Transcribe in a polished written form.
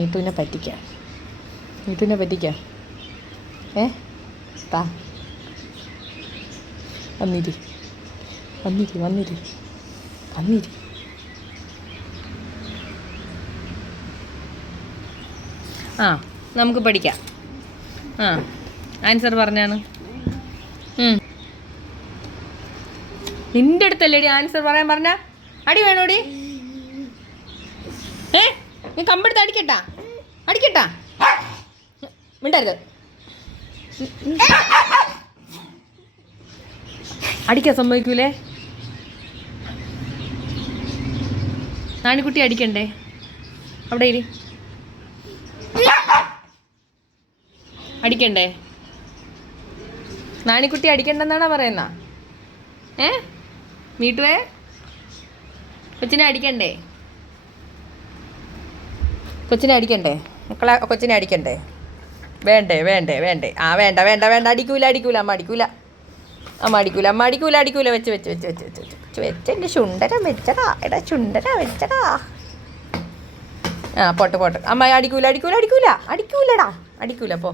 നീട്ടുവിനെ പറ്റിക്കാം. നീട്ടുവിനെ പറ്റിക്കാം. താ വന്നിരി വന്നിരി വന്നിരി വന്നിരി. ആ നമുക്ക് പഠിക്കാം. ആൻസർ പറഞ്ഞാണ്. നിന്റെ അടുത്തല്ലേടി ആൻസർ പറയാൻ പറഞ്ഞ? അടി വേണോടി? നീ കമ്പെടുത്ത് അടിക്കട്ടാ? അടിക്കട്ടാ? മിണ്ടരുത്. അടിക്കാൻ സമ്മതിക്കൂലേ? നാണിക്കുട്ടി അടിക്കണ്ടേ? അവിടെ ഇരി. അടിക്കണ്ടേ? നാണിക്കുട്ടി അടിക്കണ്ടെന്നാണോ പറയുന്ന? മീട്ടുവേ കൊച്ചിനെ അടിക്കണ്ടേ? കൊച്ചിനെ അടിക്കണ്ടേ? മക്കളെ കൊച്ചിനെ അടിക്കണ്ടേ? വേണ്ടേ വേണ്ടേ വേണ്ടേ? വേണ്ട വേണ്ട വേണ്ട. അടിക്കൂല അടിക്കൂല. അമ്മ അടിക്കൂല. അമ്മ അടിക്കൂല. അമ്മ അടിക്കൂല അടിക്കൂല. വെച്ച് വെച്ച് വെച്ച് വെച്ച് വെച്ച് വെച്ച് വെച്ച് എൻ്റെ ചുണ്ടര വെച്ചടാ. എടാ ചുണ്ടര വെച്ചടാ. പോട്ടെ പോട്ടെ. അമ്മ അടിക്കൂല അടിക്കൂല അടിക്കൂല. അടിക്കൂലടാ. അടിക്കൂല പോ.